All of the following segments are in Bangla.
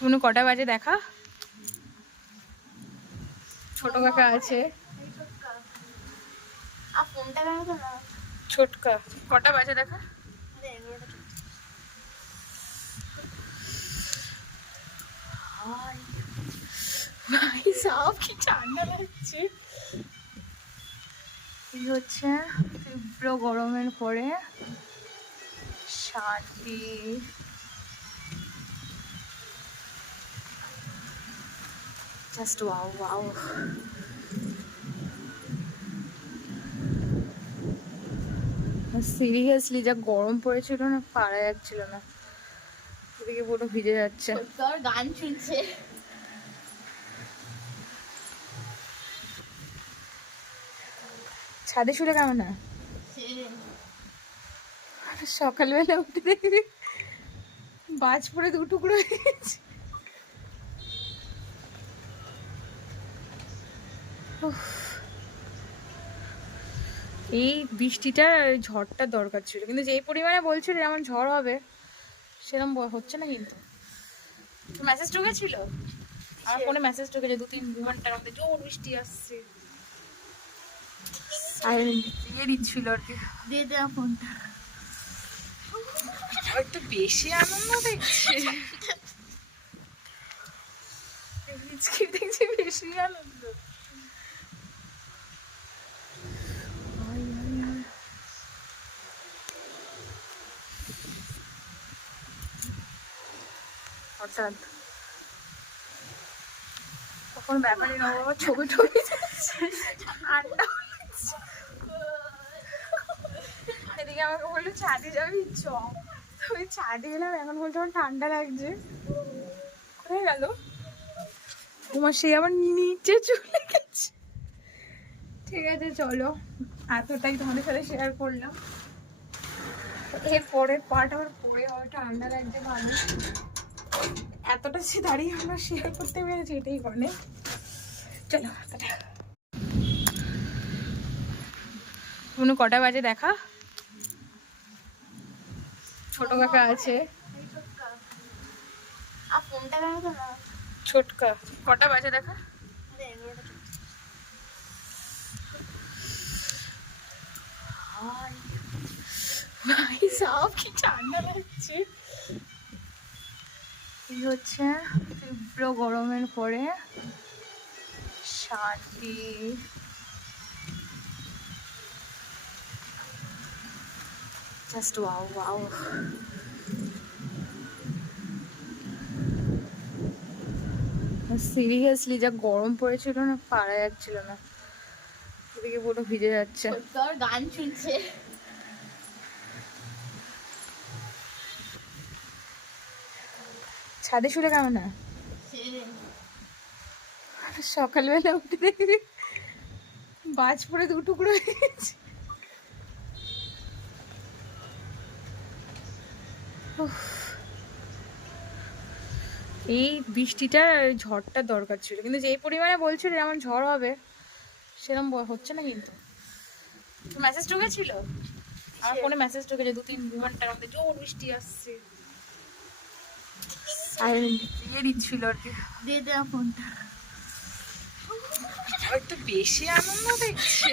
কোনো কটা বাজে দেখা। ছোট কাকা আছে, ছোটকা কটা বাজে দেখা। ভাই সব কি ঠান্ডা লাগছে। এই হচ্ছে তীব্র গরমের পরে শান্তি। Just wow wow. সিরিয়াসলি যা গরম পড়েছিল না, পারা যাচ্ছিল না। এদিকে পুরো ভিজে যাচ্ছে। গান শুনছে। ছাদে শুলে কেমন না? সকালবেলা উঠে দেখবি বাজ পড়ে দু টুকরো হয়ে গেছে। এই বৃষ্টিটা ঝড়টা দরকার ছিল, কিন্তু যেই পরিমাণে বলছিল যেমন ঝড় হবে সেরকম হচ্ছে না। কিন্তু মেসেজ ঢুকেছিল আমার ফোনে, মেসেজ ঢুকেছে 2-3 ঘন্টার মধ্যে জোর বৃষ্টি আসছে। দিয়ে দিচ্ছিল আর কি। দিয়ে দেওয়া ফোনটা একটু বেশি আনন্দ দেখছে, দেখছি বেশি আনন্দ। হঠাৎ তখন ব্যাপারে ছবি টবি আড্ডা হচ্ছে। এদিকে আমাকে বললো ছাদে যাবি চ, ওই ছাদে এলাম। এখন বলতে আমার ঠান্ডা লাগছে। হয়ে গেল তোমার, সেই আবার নিচে চলে গেছে। ঠিক আছে চলো, এতটাই তোমাদের সাথে শেয়ার করলাম। এর পরের পার্ট আমার পরে হবে। ঠান্ডা লাগছে ভালো, এতটা সে দাঁড়িয়ে আমরা শেয়ার করতে পেরেছি, এটাই অনেক। চলো কোনো কটা বাজে দেখা। ছোট কাকা আছে, ছোটকা কটা বাজে দেখা। ভাই সব কি ঠান্ডা লাগছে। এই হচ্ছে তীব্র গরমের পরে শান্তি। Just wow wow. সিরিয়াসলি যা গরম পড়েছিল না, পারা যাচ্ছিল না। এদিকে পুরো ভিজে যাচ্ছে। গান শুনছে। ছাদে শুলে কেমন না? সকালবেলা উঠে দেখবি বাজ পড়ে দু টুকরো হয়ে গেছে। এই বৃষ্টিটা ঝড়টা দরকার ছিল, কিন্তু যেই পরিমাণে বলছিল যেমন ঝড় হবে সেরকম হচ্ছে না। কিন্তু মেসেজ ঢুকেছিল আমার ফোনে, মেসেজ ঢুকেছে 2-3 ঘন্টার মধ্যে জোর বৃষ্টি আসছে। দিয়ে দিচ্ছিল আর কি। দিয়ে দেওয়া ফোনটা একটু বেশি আনন্দ দেখছে,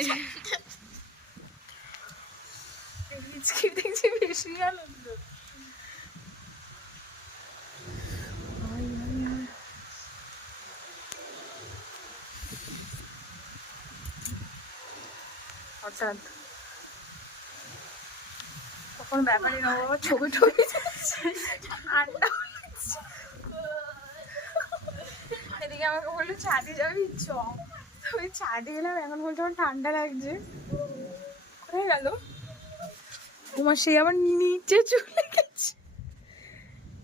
দেখছি বেশি আনন্দ। হঠাৎ তখন ব্যাপারে ছবি টবি আড্ডা হচ্ছে। এদিকে আমাকে বললো ছাদে যাবি চ, ওই ছাদে এলাম। এখন বলতে আমার ঠান্ডা লাগছে। হয়ে গেল তোমার, সেই আবার নিচে চলে গেছে।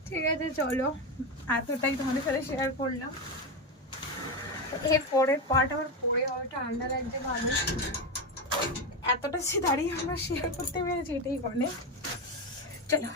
ঠিক আছে চলো, এতটাই তোমাদের সাথে শেয়ার করলাম। এর পরের পার্ট আমার পরে হবে। ঠান্ডা লাগছে ভালো, এতটা সে দাঁড়িয়ে আমরা শেয়ার করতে পেরেছি, এটাই অনেক। চলো।